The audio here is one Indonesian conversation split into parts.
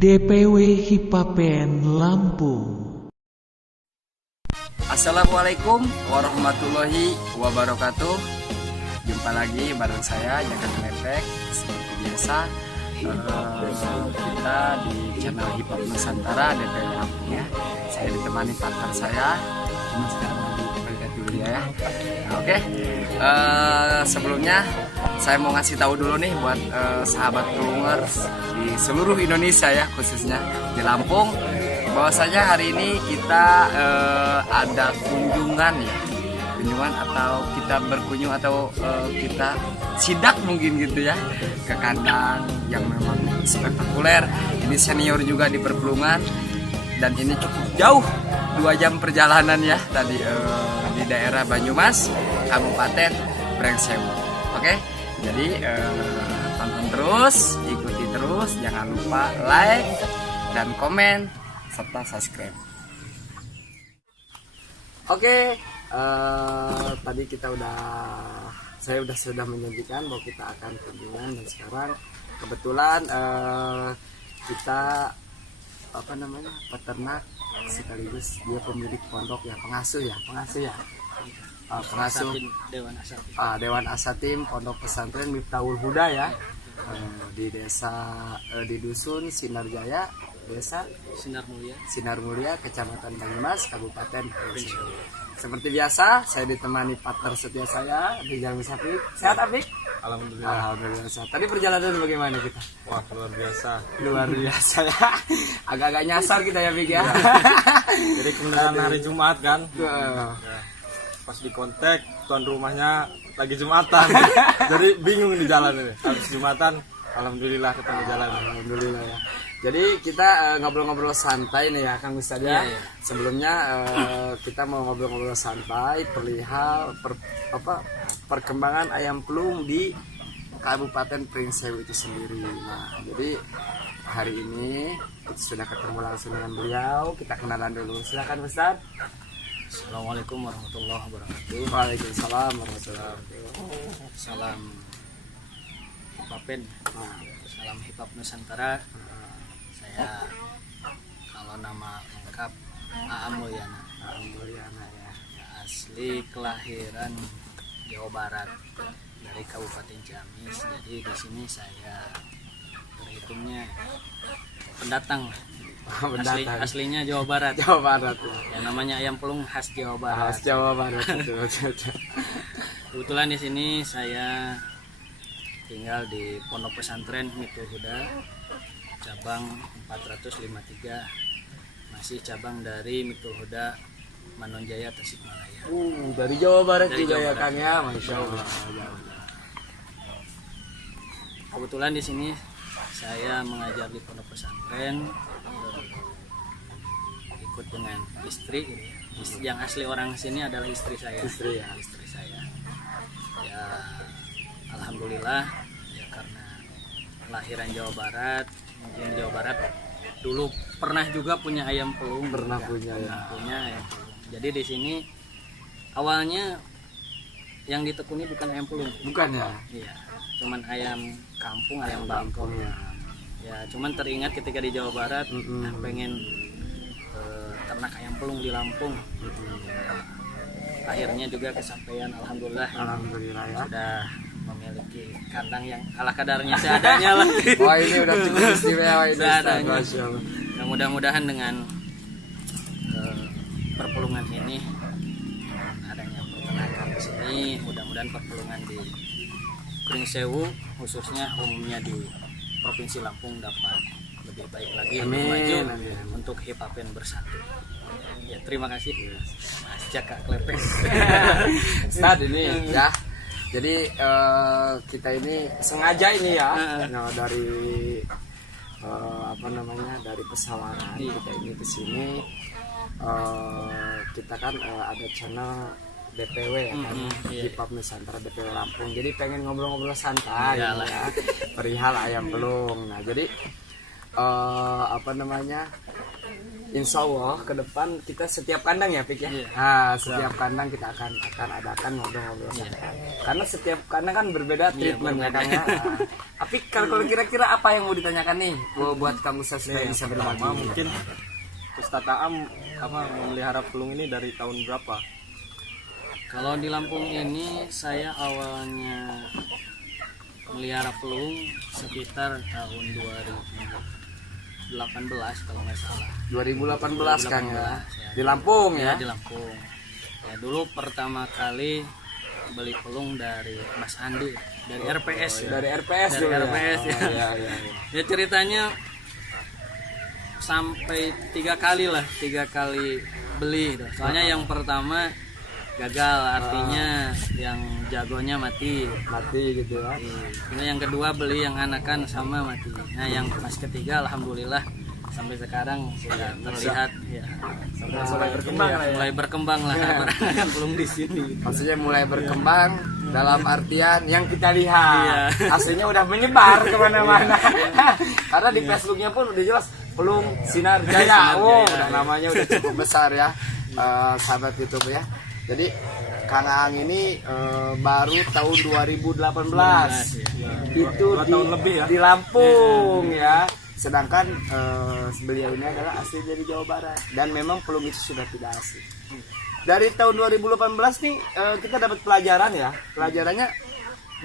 DPW Hipapen Lampung. Assalamualaikum warahmatullahi wabarakatuh. Jumpa lagi bareng saya Jaka Klepek. Seperti biasa kita di channel Hip Hop Nusantara DPW Lampung ya. Saya ditemani partner saya. Ini sekarang lagi lihat dulu ya. Nah, oke. Sebelumnya saya mau ngasih tahu dulu nih buat sahabat Tulungers di seluruh Indonesia ya, khususnya di Lampung, bahwasanya hari ini kita ada kunjungan atau kita berkunjung atau kita sidak mungkin gitu ya ke kandang yang memang spektakuler. Ini senior juga di Perpelungan dan ini cukup jauh, 2 jam perjalanan ya tadi di daerah Banyumas, Kabupaten Brengsewu. Oke, jadi tonton terus, ikuti terus, jangan lupa like dan komen serta subscribe. Oke, tadi saya sudah menjanjikan bahwa kita akan kunjungan, dan sekarang kebetulan kita peternak sekaligus dia pemilik pondok ya, pengasuh Dewan Asatim Pondok Pesantren Miftahul Huda ya, di dusun Sinarjaya, desa Sinar Mulia, Kecamatan Banyumas, Kabupaten Brengsewu. Seperti biasa, saya ditemani partner setia saya, Rijal Musafik. Sehat, Afik? Alhamdulillah. Sehat. Tadi perjalanan bagaimana kita? Wah, luar biasa Ya. Agak-agak nyasar kita ya, Afik ya. Jadi kebetulan hari Jumat kan. Ya. Pas di kontak tuan rumahnya lagi Jumatan. Jadi bingung di jalan ini. Habis Jumatan, alhamdulillah ketemu jalan. Alhamdulillah ya. Jadi kita ngobrol-ngobrol santai nih ya, Kang Ustadz ya. Sebelumnya kita mau ngobrol-ngobrol santai perihal perkembangan ayam pelung di Kabupaten Brengsewu itu sendiri. Nah, jadi hari ini kita sudah ketemu langsung dengan beliau. Kita kenalan dulu. Silakan Ustadz. Assalamualaikum warahmatullahi wabarakatuh. Waalaikumsalam warahmatullahi wabarakatuh. Salam Hipapen. Salam Hip Hop Nusantara. Saya kalau nama lengkap Aam Mulyana. Ya. Asli kelahiran Jawa Barat dari Kabupaten Ciamis. Jadi di sini saya terhitungnya pendatang. Aslinya Jawa Barat. Jawa Barat ya. Yang namanya ayam pelung khas Jawa Barat. Khas Jawa Barat. Kebetulan di sini saya tinggal di Pondok Pesantren Miftahul Huda, cabang 453, masih cabang dari Miftahul Huda Manonjaya, Tasikmalaya. Dari Jawa Barat Dari juga Jawa ya Barat. Kang ya, Masya Allah. Kebetulan di sini saya mengajar di Pondok Pesantren, ikut dengan istri. Yang asli orang sini adalah istri saya. Istri saya. Ya, alhamdulillah ya, karena kelahiran Jawa Barat. Mungkin Jawa Barat dulu pernah juga punya ayam pelung. Punya ayam pelung. Jadi di sini awalnya yang ditekuni bukan ayam pelung. Bukan ya? Iya, cuman ayam kampung, ayam bangkong. Ya, cuman teringat ketika di Jawa Barat pengen ternak ayam pelung di Lampung. Akhirnya juga kesampaian, alhamdulillah ya. Sudah memiliki kandang yang ala kadarnya seadanya lah. Wah, ini udah cukup istimewa ini. Seadanya. Ya, mudah-mudahan dengan perpelungan ini, adanya peternakan di sini, mudah-mudahan perpelungan di Brengsewu khususnya umumnya di Provinsi Lampung dapat lebih baik lagi, lebih maju untuk Hipapen bersatu. Ya, terima kasih Mas Jaka Klepek. Ustadz ini ya. Jadi kita ini sengaja ini ya, dari dari pesawaran kita ini ke sini. Kita kan ada channel DPW ya kan, Hip Hop Nusantara DPW Lampung. Jadi pengen ngobrol-ngobrol santai ya, perihal ayam pelung. Nah, jadi Insya Allah ke depan kita setiap kandang ya Pik ya. Iya. Nah, setiap kandang kita akan adakan ngobrol-ngobrol santai. Karena setiap kandang kan berbeda treatmentnya kan ya. Tapi kalau kira-kira apa yang mau ditanyakan nih buat kamu supaya bisa berbagi? Mungkin Ustaz Aam memelihara pelung ini dari tahun berapa? Kalau di Lampung ini saya awalnya melihara pelung sekitar tahun 2018 kalau nggak salah. 2018 kan ya. Di Lampung ya. Di Lampung. Ya dulu pertama kali beli pelung dari Mas Andi dari RPS ya. Dari RPS Dari dulu ya? RPS ya. Iya. Ya ceritanya sampai 3 kali beli. Soalnya yang pertama gagal, artinya yang jagonya mati gitu ya. Kemudian yang kedua beli yang anakan sama mati. Nah yang pas ketiga alhamdulillah sampai sekarang sudah terlihat ya mulai berkembang lah belum di sini. Maksudnya mulai berkembang dalam artian yang kita lihat aslinya udah menyebar kemana-mana. Karena di Facebooknya pun udah jelas pelung Sinar Jaya. Udah namanya udah cukup besar ya, sahabat YouTube ya. Jadi Kang Aang ini baru tahun 2018 itu tahun lebih ya? Di Lampung ya. Sedangkan beliau ini adalah asli dari Jawa Barat dan memang pelung itu sudah tidak asli. Dari tahun 2018 nih kita dapat pelajaran ya. Pelajarannya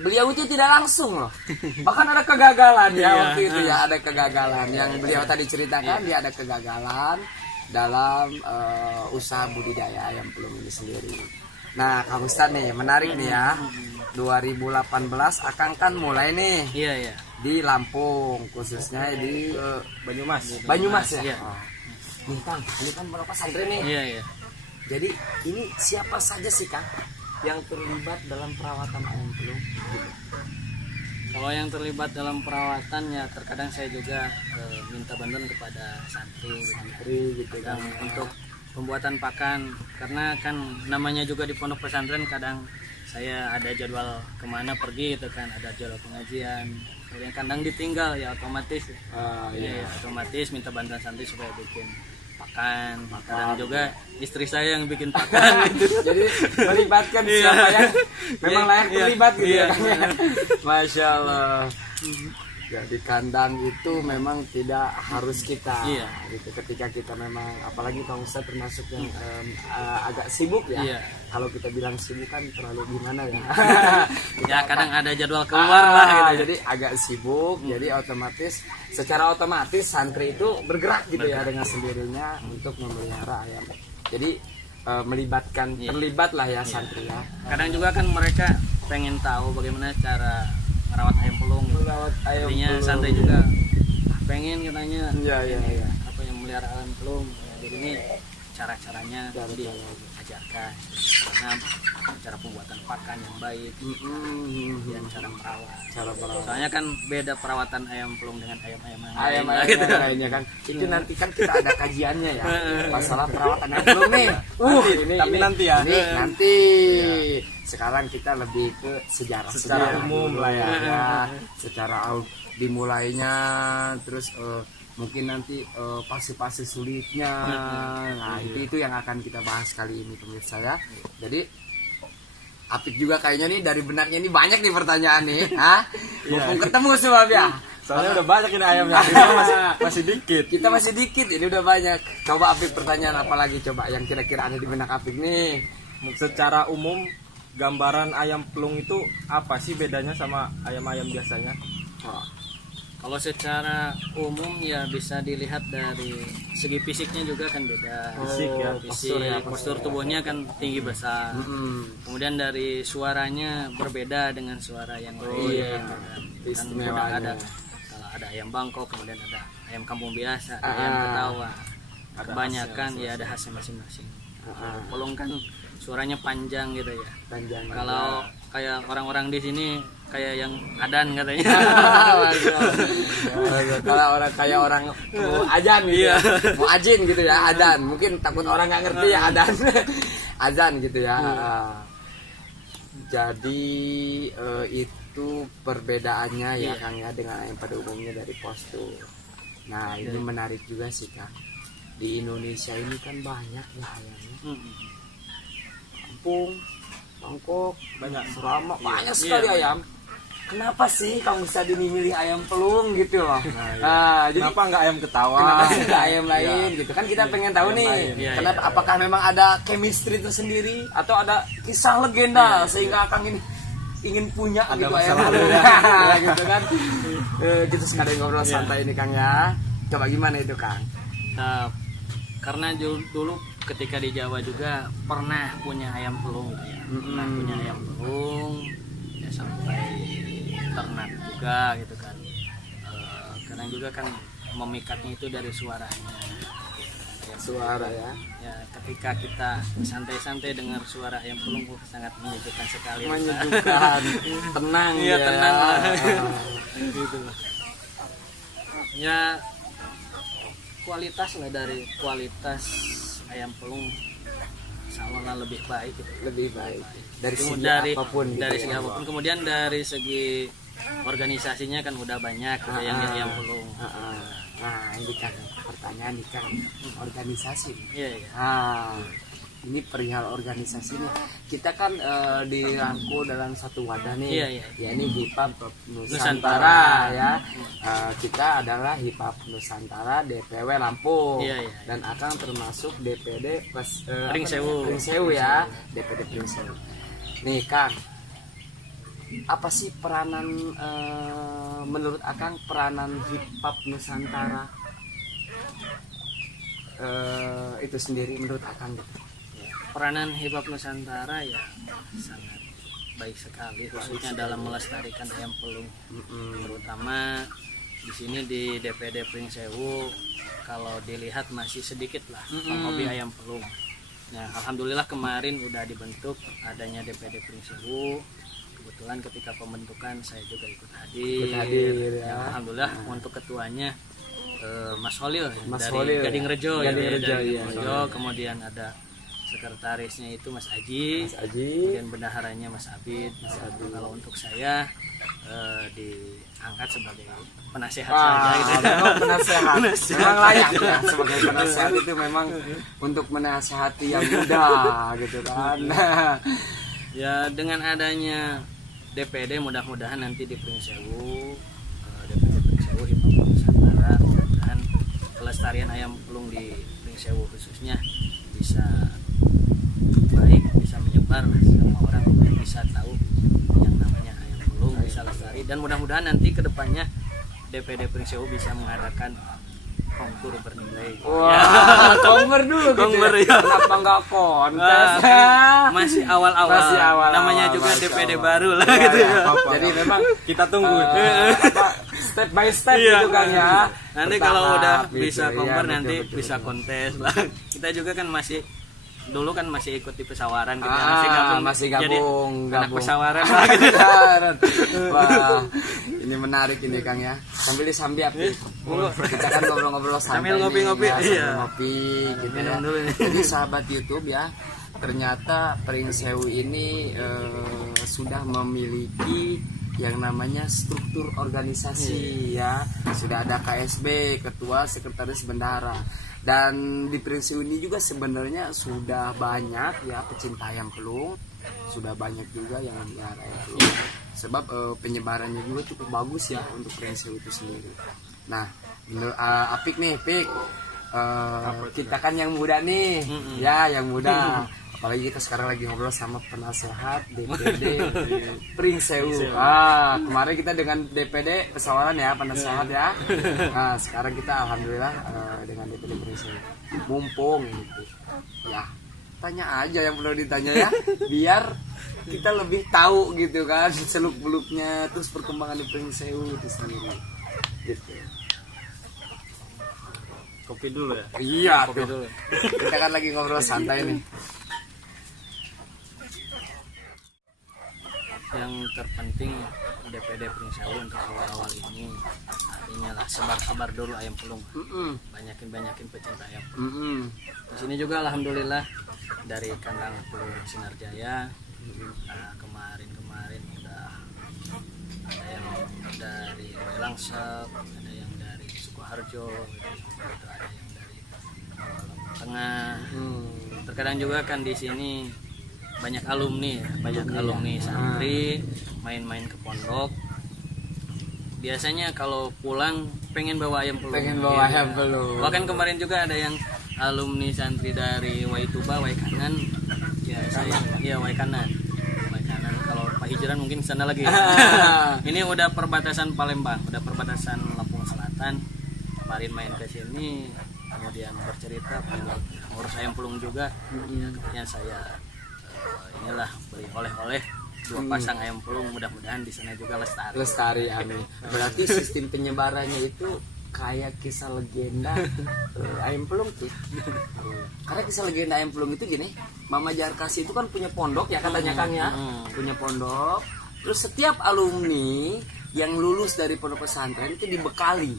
beliau itu tidak langsung loh. Bahkan ada kegagalan ya waktu itu ya, ada kegagalan yang beliau tadi ceritakan. Dia ada kegagalan dalam usaha budidaya ayam pelung ini sendiri. Nah, Kang Ustadz nih, menarik nih ya. 2018 Akang kan mulai nih. Iya. Di Lampung, khususnya di Banyumas. Banyumas ya. Iya. Nih Kang, ini kan pondok pesantren nih. Iya. Jadi ini siapa saja sih Kang yang terlibat dalam perawatan ayam pelung? Gitu. Kalau yang terlibat dalam perawatan ya terkadang saya juga minta bantuan kepada santri gitu dan untuk pembuatan pakan, karena kan namanya juga di pondok pesantren kadang saya ada jadwal kemana pergi gitu kan, ada jadwal pengajian, kemudian kandang ditinggal ya otomatis otomatis minta bantuan santri supaya bikin pakan. Kadang juga istri saya yang bikin pakan gitu. Jadi melibatkan siapa yang memang layak terlibat gitu ya Kang ya. Masya Allah. Jadi kandang itu memang tidak harus kita gitu. Ketika kita memang, apalagi Kang Ustadz termasuk yang agak sibuk ya. Kalau kita bilang sibuk kan terlalu gimana ya. Ya kadang ada jadwal keluar lah gitu. Jadi agak sibuk, jadi secara otomatis santri itu bergerak gitu ya dengan sendirinya untuk memelihara ayam. Jadi terlibat lah ya santri ya. Kadang juga kan mereka pengen tahu bagaimana cara merawat ayam pelung. Artinya santri juga pengen katanya apa yang melihara ayam pelung. Jadi ini cara-caranya diajarkan. Karena cara pembuatan pakan yang baik dan cara merawat. Soalnya kan beda perawatan ayam pelung dengan ayam-ayam lainnya kan. Itu nanti kan kita ada kajiannya ya. Masalah perawatan ayam pelung nih. Tapi nanti ya. Nanti. Sekarang kita lebih ke sejarah umum lah ya. Secara dimulainya, terus mungkin nanti fase-fase sulitnya. Nah, itu yang akan kita bahas kali ini pemirsa ya. Jadi Apik juga kayaknya nih dari benaknya ini banyak nih pertanyaan nih. Mumpung ketemu sebab ya. Soalnya udah banyak ini ayamnya. Kita masih dikit. Kita masih dikit, ini udah banyak. Coba Apik pertanyaan apa lagi coba yang kira-kira ada di benak Apik nih. Secara umum gambaran ayam pelung itu apa sih bedanya sama ayam-ayam biasanya? Kalau secara umum ya bisa dilihat dari segi fisiknya juga kan beda. Postur tubuhnya kan tinggi besar. Kemudian dari suaranya berbeda dengan suara yang lain. Kan ada ayam Bangkok, kemudian ada ayam kampung biasa, ada ayam ketawa. Kebanyakan ya ada khasnya masing-masing. Pelung kan suaranya panjang gitu ya. Kalau kayak orang-orang di sini kayak yang adan katanya. Kalau orang mau ajan gitu ya. Mau ajin gitu ya, adan. Mungkin takut orang nggak ngerti ya adan. Adan gitu ya. Jadi itu perbedaannya ya Kang ya dengan yang pada umumnya dari postur. Nah, ini menarik juga sih Kang. di Indonesia ini kan banyak ya ayamnya. Lampung, Bangkok, Banyak. Surama, banyak sekali ayam. Kenapa sih kamu bisa milih ayam pelung gitu loh? Nah, jadi Kenapa nggak ayam ketawa? kenapa sih nggak ayam lain gitu kan kita pengen tahu Ayam nih lain. Iya, kenapa apakah memang ada chemistry tersendiri atau ada kisah legenda sehingga Kang ini ingin punya Ada gitu ayam masalah pelung legenda. gitu kan. Kita sekalian ngobrol santai ini Kang ya. Coba gimana itu Kang? Nah, karena dulu ketika di Jawa juga pernah punya ayam pelung gitu ya. Pernah punya ayam pelung ya sampai ternak juga gitu kan. Kadang juga kan memikatnya itu dari suaranya. Suara ya. Ya, ketika kita santai-santai dengar suara ayam pelung sangat menyejukkan sekali. Menyejukkan, tenang Iya, ya. tenang lah. Gitu. Ya kualitas lah, dari kualitas ayam pelung sama lebih baik gitu. Lebih baik dari segi dari apapun gitu dari ya. segi apapun, kemudian dari segi organisasinya kan udah banyak gitu yang di ayam pelung. Nah, ini kan pertanyaan nih kan organisasi. Iya, iya. Nah, ini perihal organisasi nih. Kita kan dirangkul dalam satu wadah nih. Iya, iya. Ya ini HIPAP Nusantara. Nusantara ya. Kita adalah HIPAP Nusantara DPW Lampung. Iya, iya. Dan Akang termasuk DPD Pring Sewu. Pring Sewu ya. DPD Pring Sewu. Nih Kang, apa sih peranan menurut Akang peranan HIPAP Nusantara itu sendiri menurut Akang gitu? Peranan HIPAP Nusantara ya sangat baik sekali, khususnya dalam melestarikan ayam pelung. Terutama di sini di DPD Pring Sewu, kalau dilihat masih sedikit lah penghobi ayam pelung. Nah, alhamdulillah kemarin udah dibentuk adanya DPD Pring Sewu. Kebetulan ketika pembentukan saya juga ikut hadir. Ya. Alhamdulillah untuk ketuanya Mas Holil Mas dari Holil, Gading Rejo, Gading ya, Rejo, dari iya. Gading Rejo. Kemudian ada sekretarisnya itu Mas Aji, Mas Aji. kemudian bendaharanya Mas Abid. Kalau untuk saya diangkat sebagai penasehat saja gitu. Memang penasehat. Memang layak ya sebagai penasehat itu memang untuk menasehati yang muda gitu kan. Ya, dengan adanya DPD mudah-mudahan nanti di Pring Sewu, DPD Pring Sewu HIPAP Nusantara, mudah-mudahan pelestarian ayam pelung di Pring Sewu khususnya bisa baik, bisa menyebar, semua orang bisa tahu yang namanya ayam pelung, bisa lestari, dan mudah-mudahan nanti kedepannya DPD Pring Sewu bisa mengadakan konkur bernilai. Wah, konver dulu gitu. Konver, ya. ya. Kenapa nggak kontes? Masih awal-awal. Masih awal-awal, Namanya juga Masya DPD Allah. baru lah Ya, gitu ya. ya. Jadi memang Kita tunggu. step by step Iya. gitu kan ya. Nanti Bertahap kalau udah gitu. bisa Iya, konver betul, nanti betul, bisa betul. kontes lah. Kita juga kan masih dulu kan masih ikut di pesawaran gitu, Masih jadi gabung, anak pesawaran lah gitu. Wah, ini menarik ini Kang ya. Sambil disambiap nih. Kita kan ngobrol-ngobrol santai Sambil ngopi-ngopi, nih, ya, sambil iya. ngopi gitu ya. Minum dulu nih. Jadi sahabat YouTube ya, ternyata Pring Sewu ini sudah memiliki yang namanya struktur organisasi ya. Sudah ada KSB, ketua, sekretaris bendahara. Dan di Pring Sewu ini juga sebenarnya sudah banyak ya pecinta ayam pelung, sudah banyak juga yang melihara ayam pelung. Sebab penyebarannya juga cukup bagus ya untuk Pring Sewu itu sendiri. Nah, Apik nih, Pik. Kita kan yang muda nih, ya yang muda. Apalagi kita sekarang lagi ngobrol sama penasehat DPD Pring Sewu. Kemarin kita dengan DPD pesawaran ya, penasehat ya. Nah, sekarang kita alhamdulillah dengan DPD Pring Sewu. Mumpung gitu. Ya, tanya aja yang perlu ditanya ya, biar kita lebih tahu gitu kan seluk-beluknya terus perkembangan di Pring Sewu itu sendiri. Gitu. Kopi dulu ya. Iya, Kopi tuh. dulu. Kita kan lagi ngobrol santai nih. Yang terpenting DPD Pring Sewu untuk awal-awal ini artinya lah sebar-sebar dulu ayam pelung, banyakin pecinta ayam pelung. Di sini juga alhamdulillah dari kandang pelung Sinarjaya, kemarin udah ada yang dari Langsep, ada yang dari Sukoharjo, gitu, ada yang dari tengah. Terkadang juga kan di sini banyak alumni santri main-main ke pondok. Biasanya kalau pulang pengen bawa ayam pelung. ayam pelung. Bahkan kemarin juga ada yang alumni santri dari Waituba, Waikanan. Ya saya, iya Waikanan. Kalau Pak Hijran mungkin sana lagi. Ini udah perbatasan Palembang, udah perbatasan Lampung Selatan. Kemarin main ke sini, kemudian bercerita pengen ngurus ayam pelung juga. Akhirnya saya inilah beri oleh-oleh 2 pasang ayam pelung, mudah-mudahan di sana juga lestari. Amin. Berarti sistem penyebarannya itu kayak kisah legenda ayam pelung tuh. Karena kisah legenda ayam pelung itu gini, Mama Jarkasi itu kan punya pondok ya katanya Kang ya, punya pondok. Terus setiap alumni yang lulus dari pondok pesantren itu dibekali.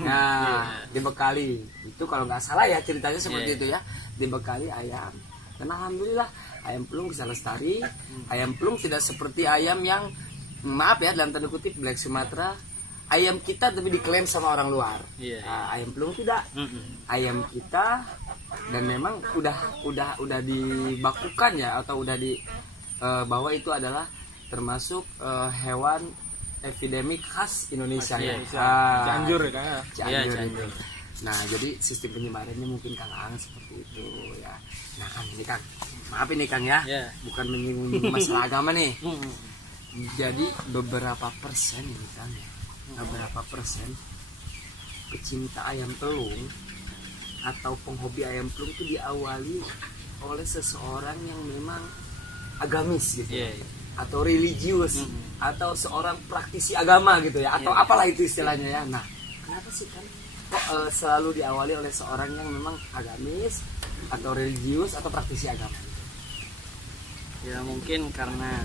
Nah, dibekali itu kalau nggak salah ya ceritanya seperti itu ya, dibekali ayam. Dan alhamdulillah ayam pelung bisa lestari. Ayam pelung tidak seperti ayam yang, maaf ya dalam tanda kutip, Black Sumatera. Ayam kita tapi diklaim sama orang luar. Ayam pelung tidak. Ayam kita, dan memang udah dibakukan ya, atau udah di bahwa itu adalah termasuk hewan epidemik khas Indonesia ya. Cianjur ya. Cianjur. Nah, jadi sistem penyebarannya mungkin Kang Ang seperti itu ya. Nah, Kang ini Kang, maaf ini Kang ya, bukan menyinggung masalah agama nih. Jadi beberapa persen ini Kang ya, beberapa persen pecinta ayam pelung atau penghobi ayam pelung itu diawali oleh seseorang yang memang agamis gitu, atau religius, atau seorang praktisi agama gitu ya, atau apalah itu istilahnya ya. Nah, kenapa sih kan kok selalu diawali oleh seorang yang memang agamis atau religius atau praktisi agama? Ya mungkin karena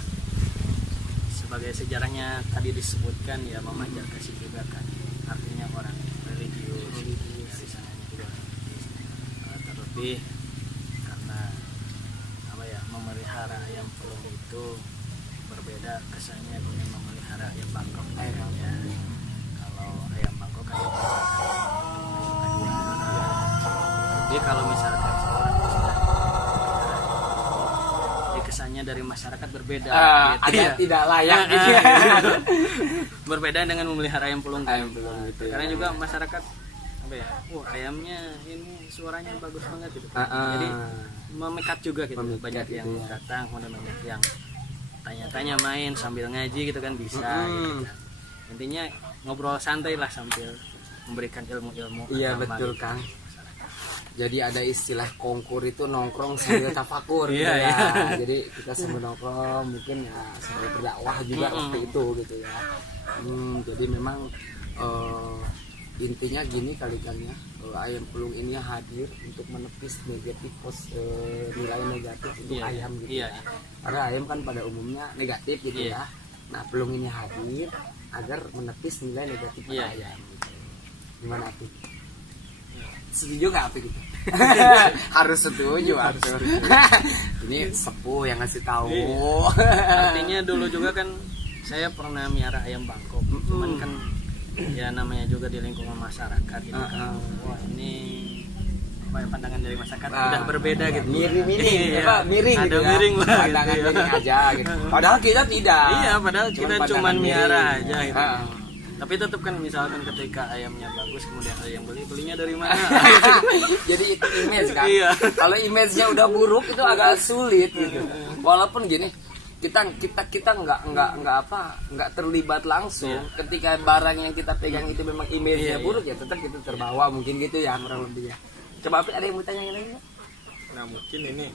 sebagai sejarahnya tadi disebutkan ya, Mama Jarkasi juga kan artinya orang religius. Dari sananya juga terlebih karena apa ya, memelihara ayam pelung itu berbeda kesannya dengan memelihara ayam bangkok ya. Kalau ayam bangkok kan jadi kalau misalkan seorang kesannya dari masyarakat berbeda gitu, ada ya. tidak layak gitu. Berbeda dengan memelihara ayam pelung Ayam pelung gitu karena ya. juga masyarakat apa ya, ayamnya ini suaranya bagus banget gitu. Jadi memikat juga gitu, banyak yang datang, banyak yang tanya-tanya main sambil ngaji gitu kan bisa gitu kan. Intinya ngobrol santai lah sambil memberikan ilmu-ilmu. Iya betul Kang. Jadi ada istilah kongkur itu nongkrong sambil tafakur gitu ya. Jadi kita sambil nongkrong mungkin ya sambil berdakwah juga waktu itu gitu ya. Jadi memang intinya gini kali kan ya, ayam pelung ini hadir untuk menepis nilai negatif untuk ayam gitu ya. Karena ayam kan pada umumnya negatif gitu ya. Nah, pelung ini hadir agar menepis nilai negatif ayam gitu. Gimana tuh? Setuju nggak apa gitu? Harus setuju, harus. Ini sepuh yang ngasih tahu. Artinya dulu juga kan saya pernah miara ayam bangkok, cuman kan ya namanya juga di lingkungan masyarakat gitu kan. Wah ini apa ya, pandangan dari masyarakat udah berbeda gitu. Miring ada gitu ya. Miring lah. Pandangan gitu, miring aja gitu. Padahal kita tidak. Iya, padahal kita cuman miara aja gitu. Ah. Tapi tetap kan misalkan ketika ayamnya bagus kemudian ada yang belinya dari mana? Jadi itu image kan. Iya. Kalau image-nya udah buruk itu agak sulit gitu. Walaupun gini, kita nggak terlibat langsung. Ketika barang yang kita pegang itu memang image-nya buruk ya tetap kita terbawa mungkin gitu ya kurang lebih ya. Coba ada yang mau tanya lagi? Nah mungkin ini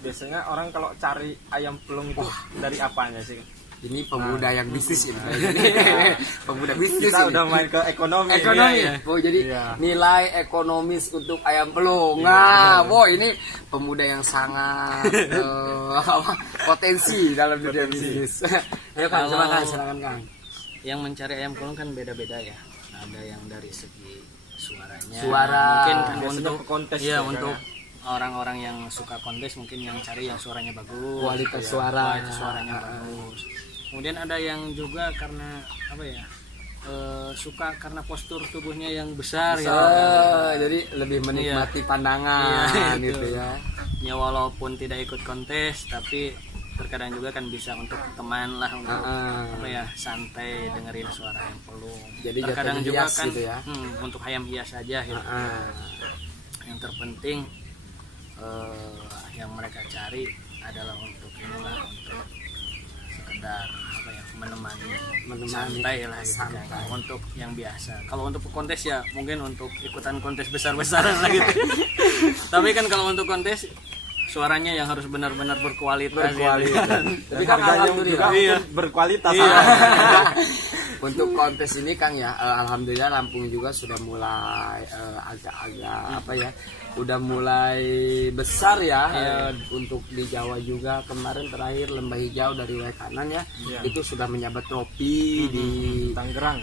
biasanya orang kalau cari ayam pelung itu dari apanya sih? Ini pemuda yang bisnis ini. Pemuda bisnis. Kita ini. udah main ke ekonomi. Oh, jadi nilai ekonomis untuk ayam pelung. Nah, ini pemuda yang sangat potensi dalam dunia bisnis. Ayo Kang, silakan Kang. Yang mencari ayam pelung kan beda-beda ya. Ada yang dari segi suaranya. Mungkin kan untuk kontes untuk orang-orang yang suka kontes mungkin yang cari yang suaranya bagus, kualitas suaranya bagus. Kemudian ada yang juga karena apa ya, suka karena postur tubuhnya yang besar ya. Jadi lebih menikmati pandangan Iya, gitu ya. Ya walaupun tidak ikut kontes tapi terkadang juga kan bisa untuk teman lah, untuk apa ya, santai dengerin suara ayam pelung. Jadi terkadang jatuhnya juga hias kan gitu ya. untuk ayam hias saja gitu. Yang terpenting yang mereka cari adalah untuk inilah, untuk sekedar apa ya, menemani santai lah gitu kan. Untuk yang biasa. Kalau untuk kontes ya mungkin untuk ikutan kontes besar-besaran lah gitu. Tapi kan kalau untuk kontes suaranya yang harus benar-benar berkualitas. Tapi kan alhamdulillah berkualitas. untuk kontes ini Kang ya, alhamdulillah Lampung juga sudah mulai agak-agak apa ya, udah mulai besar ya. Untuk di Jawa juga kemarin terakhir Lembah Hijau dari wilayah kanan ya, itu sudah menyabet trofi di Tangerang.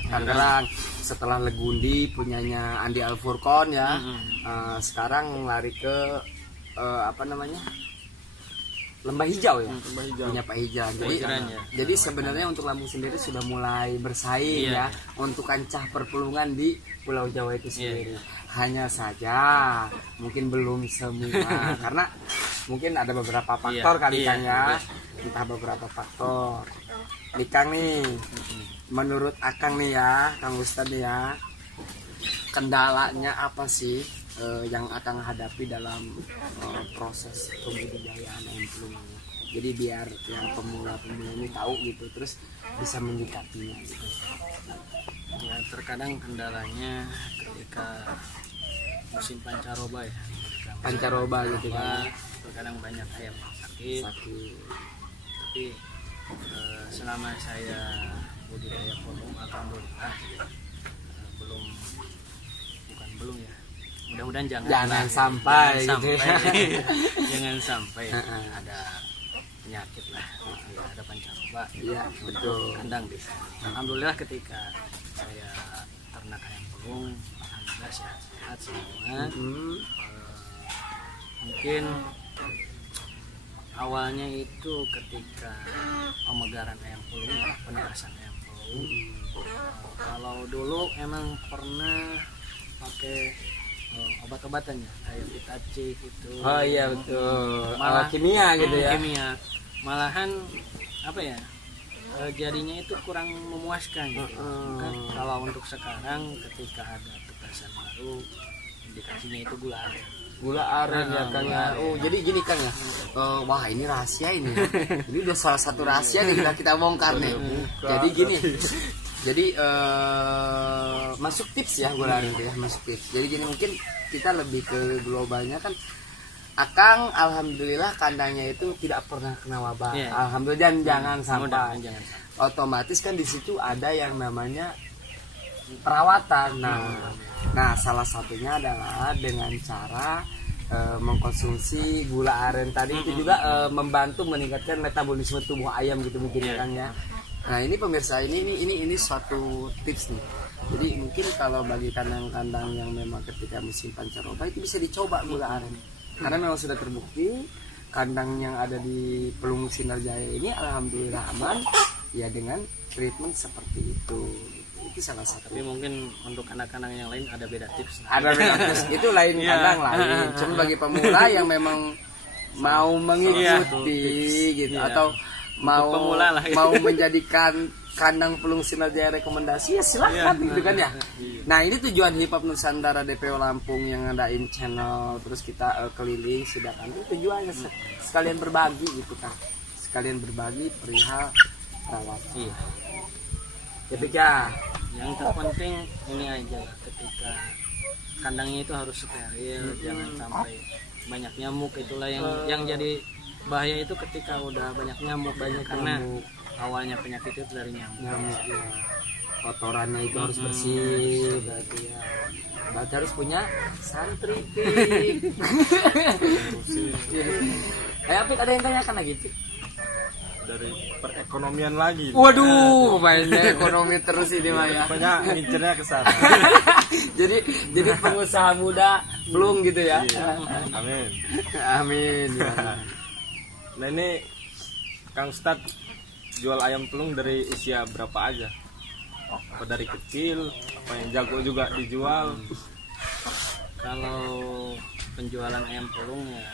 Setelah Legundi punyanya Andi Alfurkon ya, sekarang lari ke apa namanya, Lembah Hijau ya, punya Pak Hijau. Jadi sebenarnya untuk Lampung sendiri sudah mulai bersaing ya untuk kancah perpelungan di Pulau Jawa itu sendiri. Hanya saja mungkin belum semua karena mungkin ada beberapa faktor kali Kang ya, entah beberapa faktor. Nih Kang nih, menurut Akang nih ya, Kang Ustadz nih ya, kendalanya apa sih yang akan hadapi dalam proses pembudidayaan ayam pelung ini? Jadi biar yang pemula-pemula ini tahu gitu, terus bisa menyikapinya gitu. Ya terkadang kendalanya ketika musim pancaroba ya. Pancaroba gitu kan. Terkadang banyak ayam yang sakit. Tapi selama saya budidaya pelung alhamdulillah belum ya. Mudah-mudahan jangan sampai gitu ya. Jangan sampai ada penyakit lah, ada pancaroba. Iya betul. Kandang di sana. Alhamdulillah ketika saya ternak ayam pelung, alhamdulillah sehat-sehat semua. Mungkin awalnya itu ketika pemegaran ayam pelung, penerasan ayam pelung. Kalau dulu emang pernah pakai obat-obatan ya, kayak Vitaci gitu. Oh iya betul. Malah kimia gitu ya. Kimia. Malahan apa ya? Jadinya itu kurang memuaskan gitu. Kan kalau untuk sekarang ketika ada tegasan baru, indikasinya itu gula aren. Gula aren ya Kang ya. Oh jadi gini Kang ya. Wah ini rahasia ini. Ini udah salah satu rahasia nih kita bongkar nih. Jadi gini. Jadi masuk tips ya gula aren itu ya, masuk tips. Jadi gini, mungkin kita lebih ke globalnya kan. Akang alhamdulillah kandangnya itu tidak pernah kena wabah. Alhamdulillah, jangan sampai. Otomatis kan di situ ada yang namanya perawatan. Nah salah satunya adalah dengan cara mengkonsumsi gula aren tadi itu juga membantu meningkatkan metabolisme tubuh ayam gitu mungkin ya Kang ya. Nah ini pemirsa, ini suatu tips nih. Jadi mungkin kalau bagi kandang-kandang yang memang ketika musim pancaroba itu bisa dicoba gula aren. Karena memang sudah terbukti kandang yang ada di Pelung Sinar Jaya ini alhamdulillah aman ya dengan treatment seperti itu. Itu salah satu. Tapi mungkin untuk anak-anak yang lain ada beda tips. Ada beda tips. Itu lain kandang lain. Cuma bagi pemula yang memang mau mengikuti gitu atau mau menjadikan kandang Pelung Sinar Jaya rekomendasi ya silahkan gitu kan ya. Nah ini tujuan Hip Hop Nusantara DPO Lampung yang ngadain channel terus kita keliling sidakan itu tujuannya sekalian berbagi gitu kan, sekalian berbagi perihal perawatan. Ketika yang terpenting ini aja lah, ketika kandangnya itu harus steril, jangan sampai banyak nyamuk. Itulah yang jadi bahaya itu ketika udah banyak nyamuk, karena awalnya penyakit itu dari nyamuk ya. Kotorannya itu harus bersih berarti ya. Berarti harus punya santri. Apik ada yang tanyakan lagi Pik? Dari perekonomian lagi. Waduh, mainnya ekonomi terus ini Mah ya. Banyak ngincernya ke sana. jadi pengusaha muda belum gitu ya. Amin. Amin ya. Nah ini Kang Ustadz jual ayam pelung dari usia berapa aja? apa dari kecil, apa yang jago juga dijual. Kalau penjualan ayam pelung ya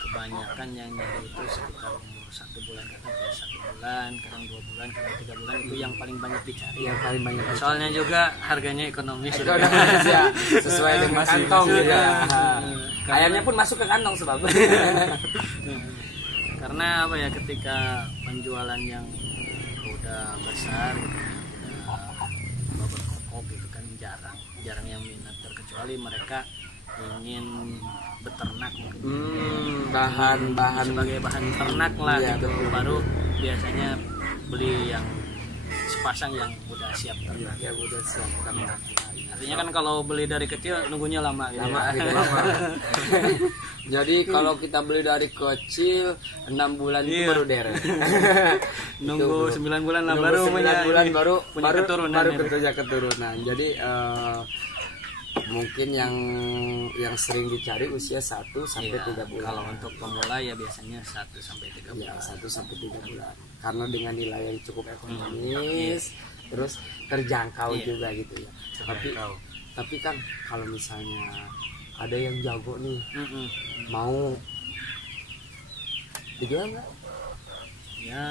kebanyakan yang nyari itu sekitar umur 1 bulan, kadang ya 1 bulan, kadang 2 bulan, kadang 3 bulan, itu yang paling banyak dicari. Yang paling banyak. Soalnya juga harganya ekonomis. Ekonomis ya, sesuai dengan kantong gitu. Ayamnya pun masuk ke kantong sebab. Karena apa ya, ketika penjualan yang udah besar, udah berkokok gitu kan jarang yang minat, terkecuali mereka ingin beternak mungkin. Bahan Sebagai bahan ternak lah Iya, gitu. betul. Baru biasanya beli yang sepasang yang udah siap ternak. ya udah siap ternak. Artinya kan kalau beli dari kecil nunggunya lama gitu. Lama ya. gitu. Jadi kalau kita beli dari kecil 6 bulan itu baru deret. Nunggu 9 bulan lah Nunggu baru 9 punya bulan ini, baru punya keturunan. baru ya. keturunan. Jadi mungkin yang sering dicari usia 1 sampai Iya, 3 bulan. kalau untuk pemula ya biasanya 1 sampai 3 Ya, bulan. 1 sampai 3 bulan. Karena dengan nilai yang cukup ekonomis, terus terjangkau Iya. juga gitu ya. Tapi kan kalau misalnya ada yang jago nih, Mm-mm. mau dijual nggak? Ya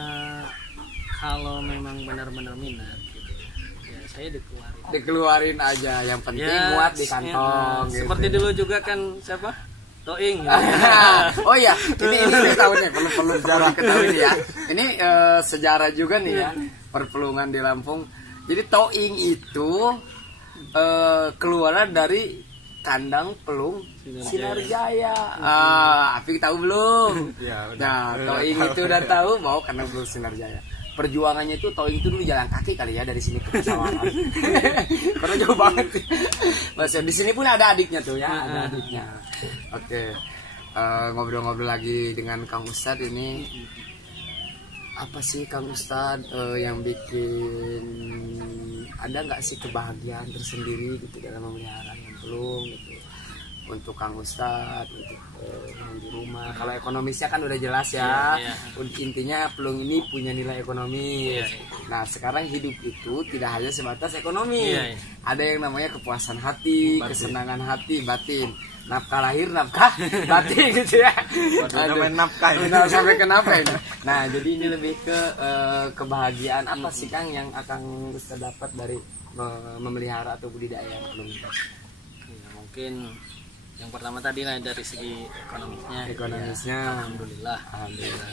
kalau memang benar-benar minat gitu ya saya dikeluarin. Dikeluarin aja, yang penting Ya, muat di kantong. ya, gitu. seperti dulu juga kan siapa? Toing. Oh iya, ini tahu nih, perlu diketahui nih ya. Ini sejarah juga nih ya, perpelungan di Lampung. Jadi Toing itu keluaran dari kandang pelung Sinarjaya. Apik tahu belum? Ya, udah. Nah, Toing itu udah tahu bahwa kandang pelung Sinarjaya. Perjuangannya itu Toing itu dulu jalan kaki kali ya, dari sini ke Pesawaran. Karena jauh banget. Masih di sini pun ada adiknya tuh ya, ada adiknya. Oke. Ngobrol-ngobrol lagi dengan Kang Ustadz ini. Apa sih Kang Ustadz yang bikin, ada nggak sih kebahagiaan tersendiri gitu dalam memelihara ayam pelung gitu? Untuk Kang Ustadz, untuk di rumah. Kalau ekonomisnya kan udah jelas ya. Iya. Intinya pelung ini punya nilai ekonomi. Iya. Nah sekarang hidup itu tidak hanya sebatas ekonomi. Iya. Ada yang namanya kepuasan hati, kesenangan hati, batin. Nafkah lahir, nafkah batin gitu ya. Udah main nafkah ini. Udah sampai ke nafkah ini. Nah jadi ini lebih ke kebahagiaan apa sih Kang yang akan bisa dapat dari memelihara atau budidaya ayam pelung? Ya, mungkin yang pertama tadi lah dari segi ekonomisnya. Ekonomisnya. Alhamdulillah. Alhamdulillah.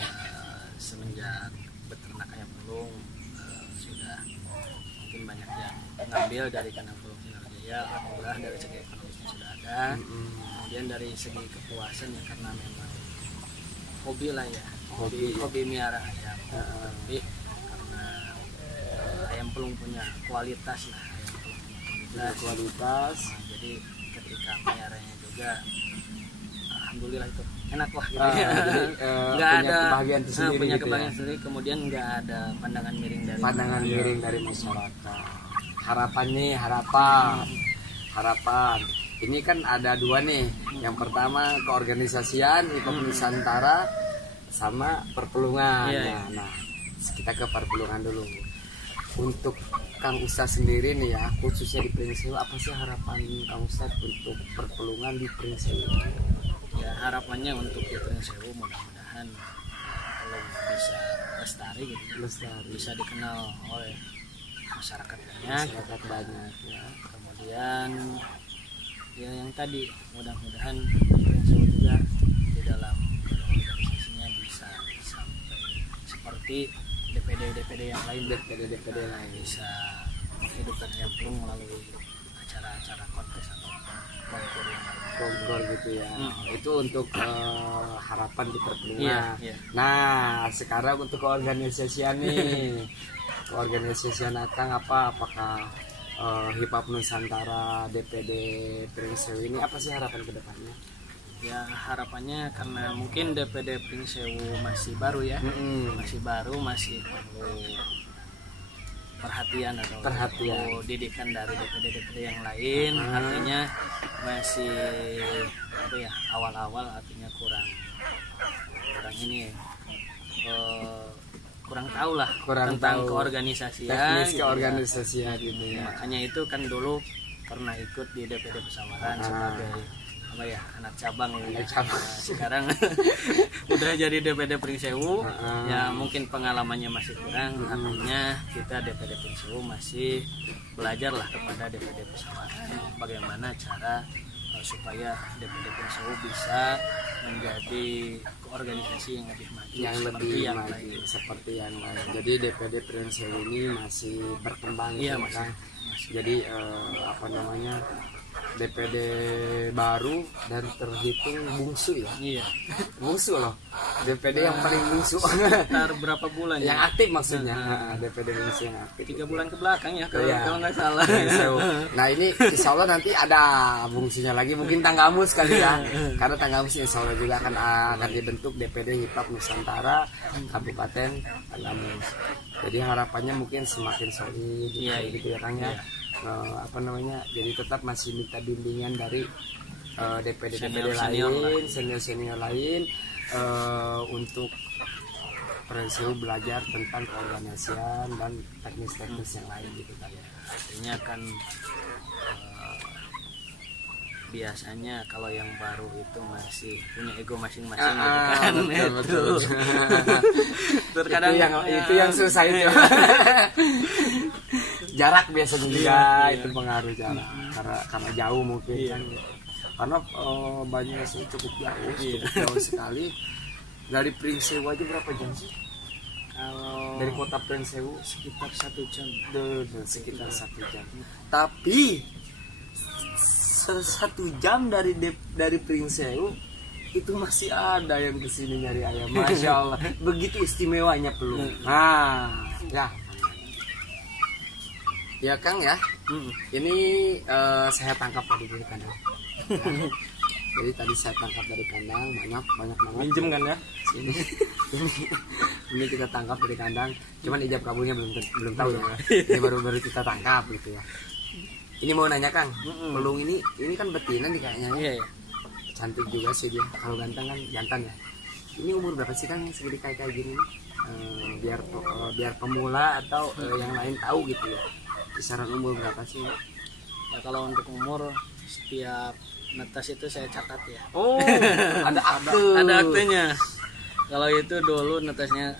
Semenjak beternak ayam pelung sudah mungkin banyak yang ngambil dari kandang pelung Sinarjaya. Alhamdulillah dari segi ekonomisnya sudah ada. Kemudian dari segi kepuasan ya, karena memang hobi lah ya, hobi miara ayam. Tapi karena ayam pelung punya kualitas lah, ayam pelung punya kualitas. Nah, jadi ketika miaranya juga alhamdulillah itu enak lah gitu ya. Jadi, Nggak punya ada kebahagiaan tersendiri punya gitu kebahagiaan ya. sendiri, kemudian nggak ada pandangan miring dari masyarakat. Harapan. Ini kan ada 2 nih. Yang pertama keorganisasian Hipop Nusantara sama perpelungan. Iya. Nah, kita ke perpelungan dulu. Untuk Kang Ustadz sendiri nih ya, khususnya di Pringsewu, apa sih harapan Kang Ustadz untuk perpelungan di Pringsewu? ya. Harapannya untuk di Pringsewu mudah-mudahan kalau bisa lestari gitu, Lestari. bisa dikenal oleh masyarakat banyak. Masyarakat banyak ya. Kemudian ya yang tadi mudah-mudahan Pringsewu juga di dalam organisasinya bisa sampai seperti DPD yang lain, DPD lain. bisa menghidupkan ayam pelung melalui acara-acara kontes atau konkur yang lain. Konkur gitu ya. Itu untuk harapan di perpelungan. Iya. Nah, sekarang untuk keorganisasian nih. Keorganisasian Akang apakah Hipop Nusantara, DPD Pringsewu ini apa sih harapan ke depannya? Ya harapannya karena mungkin DPD Pringsewu masih baru ya, masih baru, masih perlu perhatian atau perlu didikan dari DPD yang lain. Artinya masih apa ya, awal-awal, artinya kurang ini kurang tahu lah Kurang tentang tahu keorganisasian teknis gitu ya. keorganisasian gitu ya. Makanya itu kan dulu pernah ikut di DPD Pesawaran sebagai apa ya, anak cabang ya. Nah, sekarang udah jadi DPD Pringsewu ya, mungkin pengalamannya masih kurang, artinya kita DPD Pringsewu masih belajar lah kepada DPD Pesawaran bagaimana cara supaya DPD Pringsewu bisa menjadi organisasi yang lebih maju Yang seperti lebih yang maju lain. seperti yang lain. Jadi DPD Pringsewu ini masih berkembang Iya, gitu, masih. Kang. Jadi apa namanya, DPD baru dan terhitung bungsu ya. Iya. Bungsu loh. DPD yang paling bungsu. Sekitar berapa bulan Yang ya? aktif maksudnya. DPD bungsu yang aktif. 3 bulan ke belakang ya kalau Iya. kalau nggak salah. Pringsewu. Nah ini insya Allah nanti ada bungsunya lagi, mungkin Tanggamus kali ya, karena Tanggamus insya Allah juga akan dibentuk DPD Hip-Hop Nusantara Kabupaten Tanggamus. Jadi harapannya mungkin semakin solid Iya, gitu ya Kang ya. Apa namanya, jadi tetap masih minta bimbingan dari DPD lain, senior lain untuk Pringsewu belajar tentang keorganisasian dan teknis-teknis yang lain gitu kan ya. Artinya kan biasanya kalau yang baru itu masih punya ego masing-masing gitu kan. Betul. Terkadang itu yang susah itu. Jarak biasanya juga itu pengaruh jarak, karena jauh mungkin kan. Karena banyak sih cukup jauh sekali. Dari Pringsewu aja berapa jam sih? kalau Dari kota Pringsewu sekitar 1 jam. sekitar 1 jam. Tapi 1 jam dari Pringsewu itu masih ada yang kesini nyari ayam. Masya Allah, begitu istimewanya Pelung. Nah, ya Kang ya. Ini saya tangkap tadi dari kandang. Jadi tadi saya tangkap dari kandang banyak banget. Minjem kan ya? Ini kita tangkap dari kandang. Cuman ijab kabulnya belum tahu ya. Ini baru kita tangkap gitu ya. Ini mau nanya Kang, Pelung ini kan betina nih kayaknya ya. Iya. Cantik juga sih dia. Kalau ganteng kan jantan ya. Ini umur berapa sih Kang segede kayak gini nih? Biar pemula atau yang lain tahu gitu ya. Kisaran umur berapa sih? Ya kalau untuk umur setiap netes itu saya catat ya. Oh, ada akte. Ada aktenya. Kalau itu dulu netesnya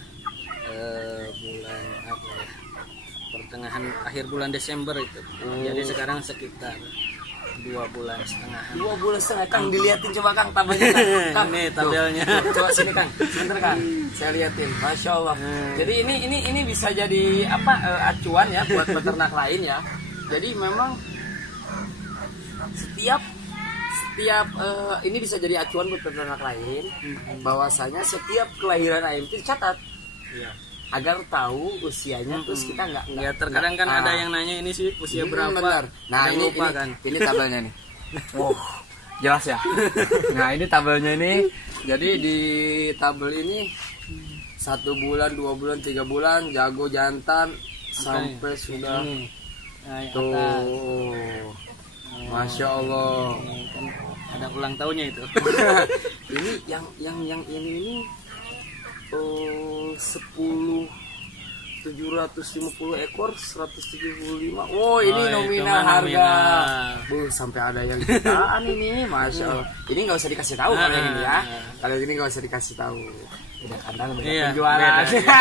bulan apa ya? Pertengahan akhir bulan Desember itu. Jadi sekarang sekitar 2,5 bulan. 2,5 bulan Kang, diliatin coba Kang tabelnya Kang. Ini tabelnya. Tuh, coba sini Kang, sebentar Kang, saya liatin. Masya Allah. Jadi ini bisa jadi acuan ya buat peternak lain ya. Jadi memang setiap ini bisa jadi acuan buat peternak lain, bahwasanya setiap kelahiran ayam itu dicatat. Iya. Agar tahu usianya, terus kita nggak Ya terkadang kan ada yang nanya ini sih usia berapa. benar. Nah Kadang lupa kan. ini tabelnya nih. Jelas ya. Nah ini tabelnya ini. Jadi di tabel ini 1 bulan, 2 bulan, 3 bulan, jago jantan sampai sudah Ini. Nah, atas. tuh. Masya Allah. Ini kan ada ulang tahunnya itu. Ini yang ini 750 ekor 175. Oh ini itu nominal mah harga. nominal. Sampai ada yang jutaan ini, Masya Allah. Ini nggak usah dikasih tahu kalau yang ini ya. Kalau ini nggak usah dikasih tahu. Beda kandang, beda Iya, penjualan. beda.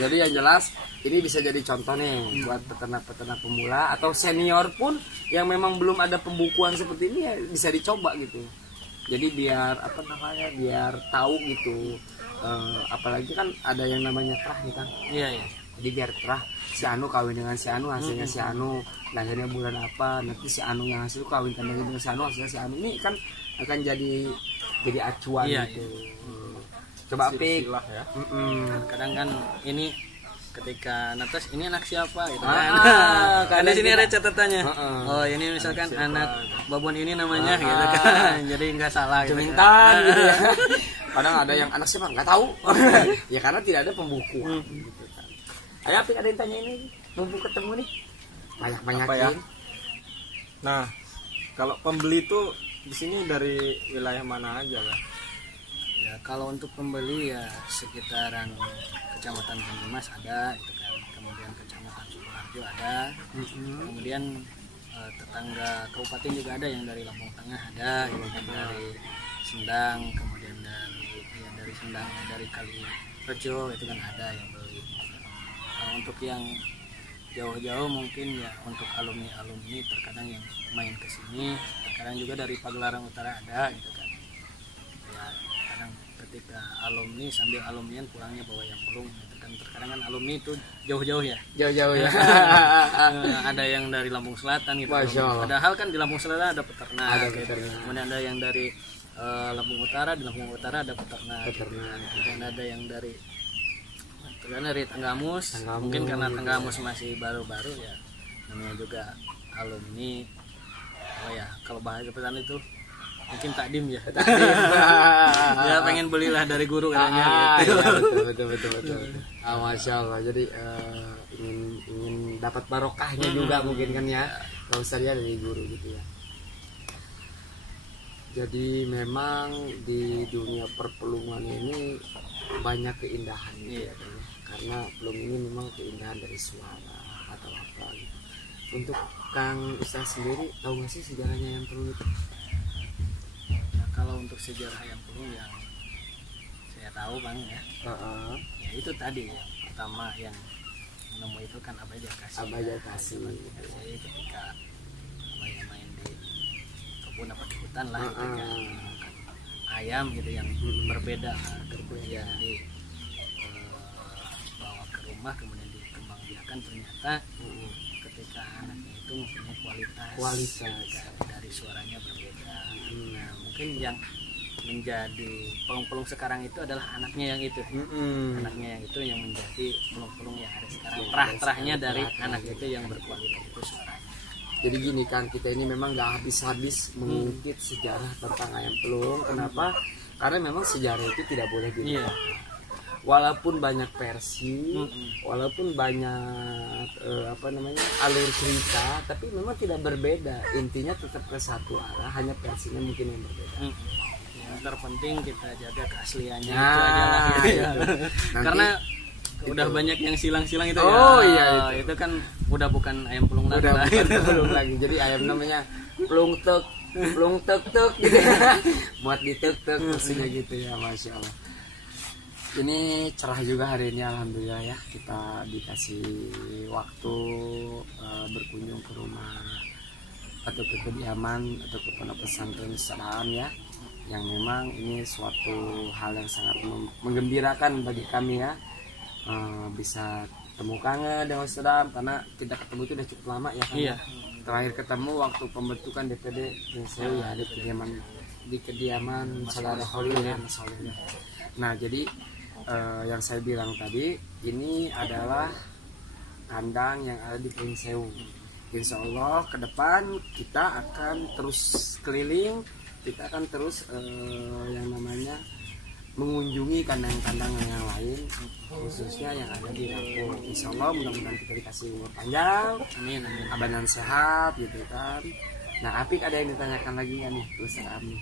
Jadi yang jelas ini bisa jadi contoh nih buat peternak-peternak pemula atau senior pun yang memang belum ada pembukuan seperti ini ya bisa dicoba gitu. Jadi biar biar tahu gitu. Apalagi kan ada yang namanya terah nih kan. Iya, iya. Jadi biar terah si Anu kawin dengan si Anu, hasilnya si Anu, lahirnya bulan apa, nanti si Anu yang hasil kawin dengan si Anu, hasilnya si Anu. Ini kan akan jadi acuan Iya, gitu. Coba Pik. Silsilah ya. Kadang kan ini ketika netes ini anak siapa gitu kan. Ah, Kan di sini kita- ada catatannya. Heeh. Oh, ini misalkan anak babon ini namanya gitu kan. Jadi nggak salah gitu. Cumintan gitu ya. Kadang ada yang anak siapa nggak tahu. Ya karena tidak ada pembukuan gitu kan. Ayo Pik, ada yang tanya ini, mumpung ketemu nih. Banyak-banyakin. Apa ya? Nah, kalau pembeli itu di sini dari wilayah mana aja kan? Ya Ya, kalau untuk pembeli ya sekitaran Kecamatan Banyumas ada gitu kan. Kemudian Kecamatan Sukoharjo ada. Kemudian tetangga kabupaten juga ada yang dari Lampung Tengah ada, yang dari Sendang, kemudian dari Sendang, dari Kalirejo itu kan ada yang beli. Untuk yang jauh-jauh mungkin ya untuk alumni terkadang yang main ke sini, terkadang juga dari Pagelaran Utara ada gitu kan. Ya kadang ketika alumni sambil alumnian pulangnya bawa yang pelung gitu kan. Terkadang kan alumni itu jauh-jauh ya. Jauh-jauh ya. Ada yang dari Lampung Selatan gitu. Masya Allah. Padahal kan di Lampung Selatan ada peternak. Ada gitu. peternak. Kemudian ada yang dari Lampung Utara, di Lampung Utara ada peternak. Dan ada yang dari Tanggamus. Mungkin karena Tanggamus masih baru-baru ya, namanya juga alumni. Oh ya, kalau bahasa pesan itu mungkin takdim ya. Ya pengen belilah dari guru katanya gitu. Ya, betul. Masya Allah. Jadi ingin dapat barokahnya juga mungkin kan ya. Kalau Ustaz ya dari guru gitu ya. Jadi memang di dunia perpelungan ini banyak keindahan gitu ya, karena pelung ini memang keindahan dari suara atau apa gitu. Untuk Kang Ustaz sendiri tahu nggak sih sejarahnya yang pelung itu? Nah, kalau untuk sejarah yang pelung yang saya tahu bang ya, ya itu tadi yang pertama yang menemu itu kan Abah Jakasi. Abah Jakasi. Saya ketika main di kebun apa di hutan lah gitu kan, menemukan ayam gitu yang berbeda ya, jadi bawa ke rumah kemudian dikembangbiakan, ternyata ketika anaknya itu mempunyai kualitas dari suaranya berbeda. Nah mungkin yang menjadi pelung-pelung sekarang itu adalah anaknya yang itu, anaknya yang itu yang menjadi pelung-pelung yang ada sekarang, terah-terahnya dari anak itu yang berkualitas itu suaranya. Jadi gini kan, kita ini memang gak habis-habis mengungkit sejarah tentang ayam pelung. Kenapa? Karena memang sejarah itu tidak boleh dilupakan. Walaupun banyak versi, walaupun banyak alur cerita, tapi memang tidak berbeda. Intinya tetap ke satu arah, hanya versinya mungkin yang berbeda. Yang terpenting kita jaga keasliannya, Nah, itu aja lah gitu ya. Nanti, Karena udah banyak yang silang-silang itu ya. Itu kan udah bukan ayam pelung lagi. Udah bukan pelung lagi. Jadi ayam namanya pelung tek gitu. Buat ditek-tek maksudnya gitu ya, Masya Allah. Ini cerah juga hari ini, alhamdulillah ya. Kita dikasih waktu berkunjung ke rumah atau ke kediaman atau ke pondok pesantren Sadam ya, yang memang ini suatu hal yang sangat menggembirakan bagi kami ya. Bisa temu kangen dengan Sadam karena tidak ketemu itu udah cukup lama ya kan. Iya. Terakhir ketemu waktu pembentukan DPD Prinseu ya, di kediaman saudara Holil ya, Mas Holil. Nah jadi yang saya bilang tadi ini adalah kandang yang ada di Prinseu. Insya Allah ke depan kita akan terus keliling, kita akan terus yang namanya mengunjungi kandang-kandang yang lain, khususnya yang ada di Lampung. Insya Allah mudah-mudahan kita dikasih umur panjang, Amin. abangan sehat gitu kan. Nah Apik ada yang ditanyakan lagi nggak nih Ustaz Ami?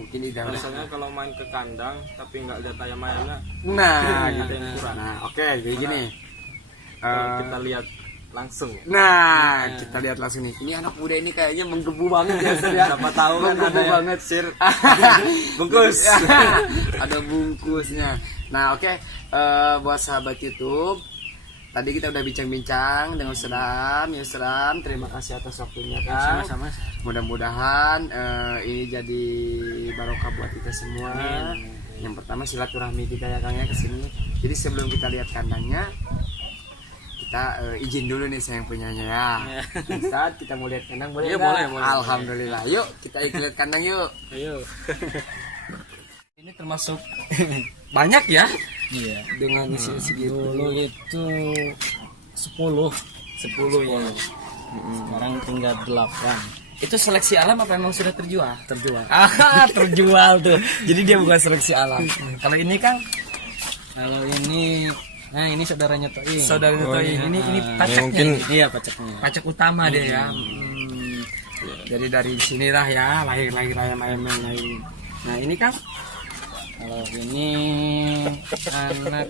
Mungkin udah. Biasanya kalau main ke kandang tapi nggak lihat ayam-ayamnya, Nah ada gitu. yang kurang. Nah oke, jadi gini. Kalau kita lihat langsung. Nah, kita lihat langsung nih. Ini anak muda ini kayaknya menggebu banget ya, Sir, ya. Siapa tahu kan Menggebu ada yang banget, Sir. bungkus. Ada bungkusnya. Nah, oke. Buat sahabat YouTube, tadi kita udah bincang-bincang dengan Sedam. Ya, Sedam, terima kasih atas waktunya, Kang. Sama-sama. Mudah-mudahan ini jadi barokah buat kita semua. Amin. Yang pertama silaturahmi kita ya, Kang ya, ke sini. Jadi sebelum kita lihat kandangnya, kita izin dulu nih saya yang punyanya ya. Saat kita mau lihat kandang boleh? Iya, boleh. boleh. Alhamdulillah. Yuk kita lihat kandang yuk. Ayo. Ini termasuk Banyak ya? iya. Dengan usia segitu. Dulu itu 10 ya. Sekarang tinggal 8. Itu seleksi alam apa memang sudah terjual? Terjual. Terjual tuh. Jadi dia bukan seleksi alam. Kalau ini kan? Kalau ini, nah ini saudaranya Toing. Saudaranya Toing. Ini pacaknya. mungkin Iya pacaknya. Pacak utama dia ya. Jadi dari sinilah ya lahir ayam-ayam yang lain. Nah ini kan Kalau ini anak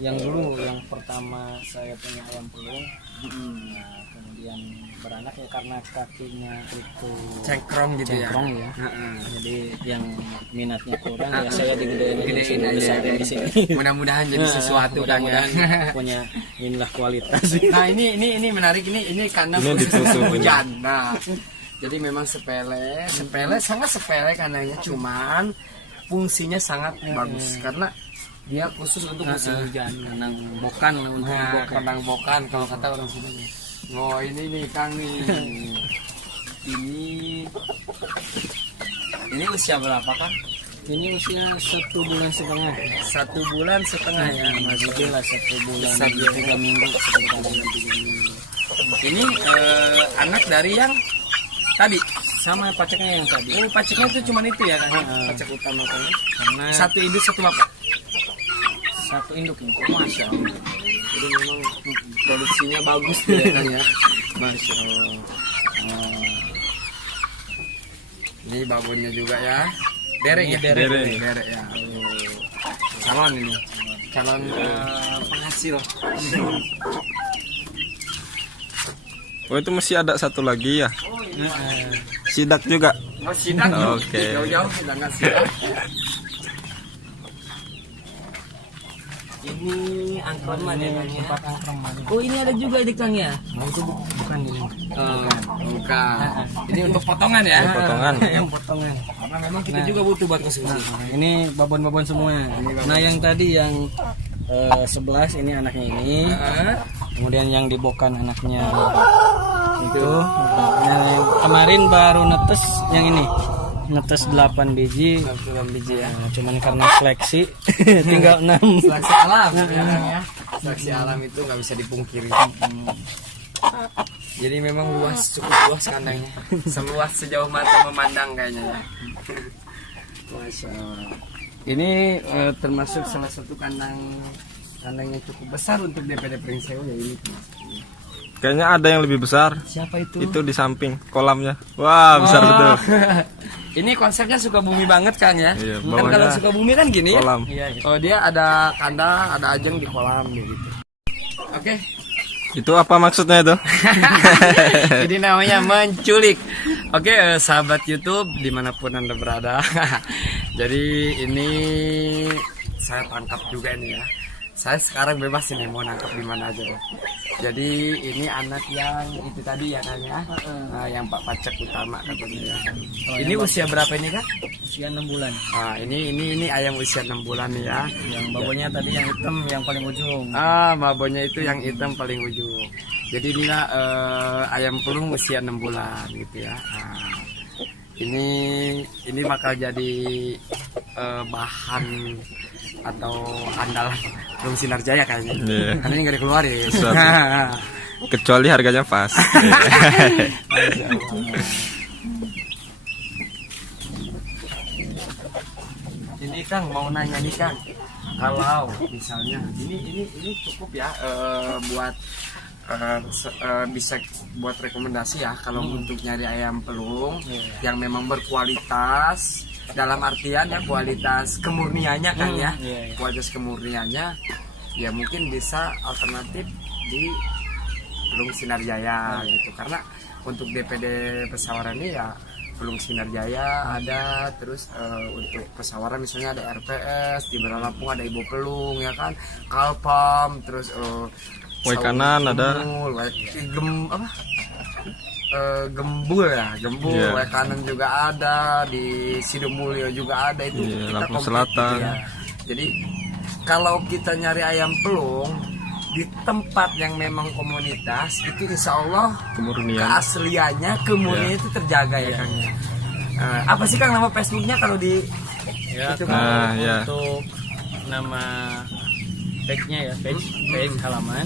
yang dulu yang pertama saya punya ayam pelung. Nah, kemudian beranak ya karena kakinya itu Cengkrong gitu ya. cengkrong ya. Jadi yang minatnya kurang ya saya Gedein digedein aja. aja di sini. Mudah-mudahan jadi sesuatu kan ya. Mudah-mudahan punya inilah kualitas. Nah ini menarik, ini kandang Ini khusus ditutup musim ini. hujan. Nah jadi memang sepele sangat sepele kandangnya, cuman fungsinya sangat bagus karena dia khusus untuk musim hujan. Kandang bokan lah untuk Nah, bokan. kandang bokan kalau kata orang sini. Oh ini nih Kang nih. Ini usia berapa Kang? Ini usia 1 bulan setengah. 1 bulan setengah ya. Masih lah 1 bulan Bisa 3 minggu sekitar bulan 3 minggu. Ini anak dari yang tadi. Sama paceknya yang tadi. Ini paceknya itu cuma itu ya Kang? Pacek utama Kang. Karena Satu induk satu bapak. satu induk ini. Masya Allah. Jadi memang produksinya bagus tuh ya Kang ya. Masya Allah. Ini babonnya juga ya. Derek ya? Derek. Ya. Calon ini. Calon penghasil. Oh itu masih ada satu lagi ya. Sidak juga. Oh sidak. Oke. Jauh-jauh sudah nggak sidak. Ini angkroman ya Kang ya. Tempat angkroman. Oh ini ada juga di Kang ya? Nah, itu bukan ini. Bukan. Ini untuk potongan ya? Ini potongan. Yang potongan. Karena memang kita juga butuh buat konsumsi. Nah, ini babon-babon semua. Nah, yang tadi yang 11 ini anaknya ini. Kemudian yang dibokan anaknya itu. Nah, yang kemarin baru netes yang ini. Netes 8 biji. 8 biji ya. Nah, cuman karena seleksi tinggal 6. Seleksi alam ya Kang ya. Seleksi alam itu nggak bisa dipungkiri. Jadi memang cukup luas kandangnya. Seluas sejauh mata memandang kayaknya ya. Masya Allah. Ini termasuk salah satu kandang yang cukup besar untuk DPD Pringsewu ya ini. Kayaknya ada yang lebih besar. Siapa itu? Itu di samping kolamnya. Wah besar betul. Ini konsepnya Sukabumi banget Kang ya. Iya, Kan bawahnya kalau Sukabumi kan gini ya. Kolam. Iya, Oh dia ada kandang, ada ajeng di kolam gitu. Oke. Itu apa maksudnya itu? Jadi namanya menculik. Oke, sahabat YouTube dimanapun Anda berada. Jadi ini saya tangkap juga ini ya. Saya sekarang bebas ini mau nangkap di mana aja ya. Jadi ini anak yang itu tadi ya Kang ya. Nah, yang Pak Pacek utama katanya ya. Ini usia berapa ini Kak? usia 6 bulan. Ah, ini ayam usia 6 bulan nih ya. Yang babonnya tadi yang hitam yang paling ujung. Ah, babonnya itu yang hitam paling ujung. Jadi inilah ayam pelung usia 6 bulan gitu ya. Nah, ini bakal jadi bahan atau andalan Pelung Sinar Jaya kayaknya. Iya. Karena ini nggak dikeluarin. Sesuatu. Kecuali harganya pas. Ini Kang mau nanya nih Kang, kalau misalnya ini cukup ya buat bisa buat rekomendasi ya kalau untuk nyari ayam pelung yang memang berkualitas, dalam artian ya kualitas kemurniannya kan ya, kualitas kemurniannya ya mungkin bisa alternatif di Pelung Sinar Jaya gitu, karena untuk DPD Pesawaran ini ya Pelung Sinar Jaya ada, terus untuk Pesawaran misalnya ada RPS, di Bandar Lampung ada Ibu Pelung ya kan, Kalpam, terus Waikanan ada, Gembul ya, Gembul, Yeah. Waikanan juga ada, di Sidomulyo juga ada, itu Yeah, kita Lampung komplit Selatan. gitu ya. Jadi kalau kita nyari ayam pelung di tempat yang memang komunitas itu insya Allah kemurnian. keasliannya, kemurnian itu terjaga ya Kang. Apa sih Kang nama Facebooknya kalau di Ya, itu, kalau Nah, ya. untuk nama page-nya ya, page halaman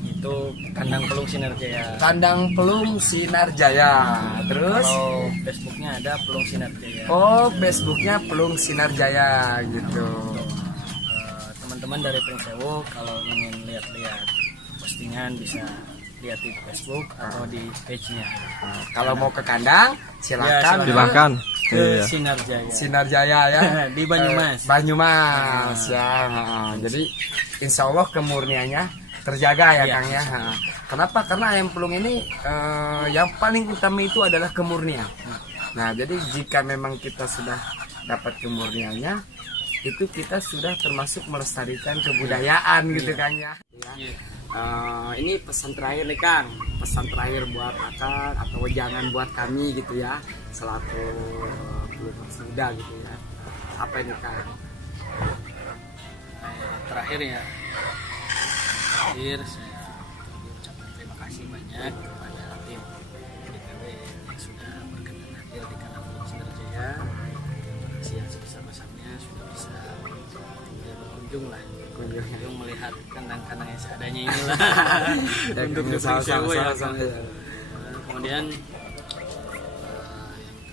itu Kandang Pelung Sinar Jaya. Kandang Pelung Sinar Jaya. Terus Kalau Facebooknya ada Pelung Sinar Jaya. Facebooknya Pelung Sinar Jaya gitu. Teman-teman dari Pringsewu kalau ingin lihat-lihat postingan bisa lihat di Facebook atau di page-nya. Kalau mau ke kandang silakan. Ya, Silahkan. ke Sinar Jaya. Sinar Jaya ya. Di Banyumas. Banyumas ya. Jadi insya Allah kemurniannya terjaga ya Iya, Kang ya. Kenapa? Karena ayam pelung ini yang paling utama itu adalah kemurnian. Nah, jadi jika memang kita sudah dapat kemurniannya, itu kita sudah termasuk melestarikan kebudayaan gitu Kang ya. Ini pesan terakhir nih Kang, pesan terakhir buat Akang atau jangan buat kami gitu ya, selaku pelumas muda gitu ya. Apa ini Kang? Terakhir ya, saya ucapkan terima kasih banyak kepada tim DPW yang sudah berkenan hadir di kanal Sinar Jaya. Terima kasih yang sebesar-besarnya sudah bisa berkunjung lah, berkunjung melihat kandang-kandang yang seadanya inilah. Untuk sama-sama ya. ya. Kemudian yang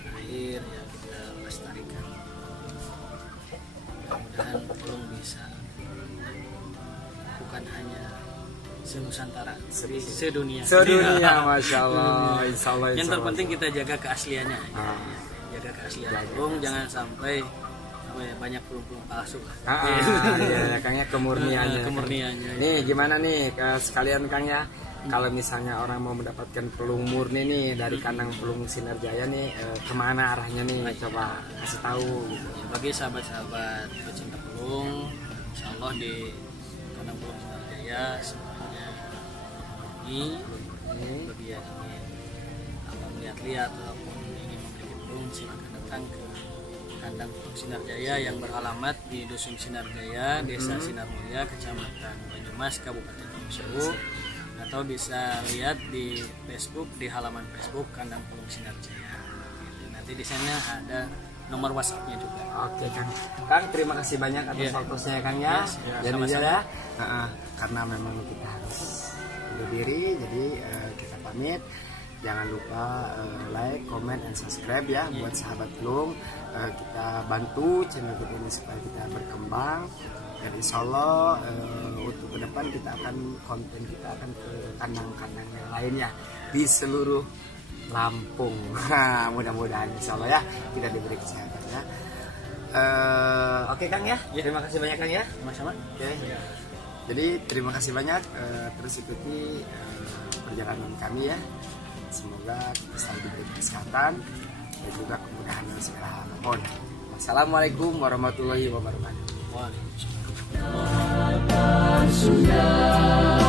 terakhir ya, kita lestarikan, mudah-mudahan belum bisa bukan hanya se-Nusantara, sedunia. Masya Allah, insya Allah. Yang terpenting kita jaga keasliannya. Jaga keaslian burung, jangan sampai banyak burung-burung palsu. Ya, Kang ya, kemurniannya. Kemurniannya. Nih gimana nih sekalian Kang ya, kalau misalnya orang mau mendapatkan pelung murni nih dari kandang pelung Sinar Jaya nih, kemana arahnya nih? Coba kasih tahu. Gitu. Ya, bagi sahabat-sahabat pecinta pelung, insya Allah di kandang pelung Sinar Jaya semuanya ini bagi yang ingin melihat-lihat ataupun ingin membeli pelung, silakan datang ke kandang pelung Sinar Jaya yang beralamat di Dusun Sinar Jaya, Desa Sinar Mulia, Kecamatan Banyumas, Kabupaten Gunung Sewu, atau bisa lihat di Facebook, di halaman Facebook kandang pelung Sinar Jaya. Nanti di sana ada nomor WhatsApp-nya juga. Oke Kang. Kang terima kasih banyak atas waktunya Kang ya. Jadi ya, karena memang kita harus undur diri, jadi kita pamit. Jangan lupa like, comment, and subscribe ya buat sahabat pelung. Kita bantu channel kita ini supaya kita berkembang. Dan insya Allah untuk ke depan konten kita akan ke kandang-kandang yang lainnya di seluruh Lampung. Mudah-mudahan insya Allah ya kita diberi kesehatan ya. Oke Kang ya, terima kasih banyak Kang ya. Sama-sama. Jadi terima kasih banyak, terus ikuti perjalanan kami ya. Semoga kita selalu diberi kesehatan dan juga kemudahan dalam segala hal. Mohon. Wassalamualaikum warahmatullahi wabarakatuh. Waalaikumsalam.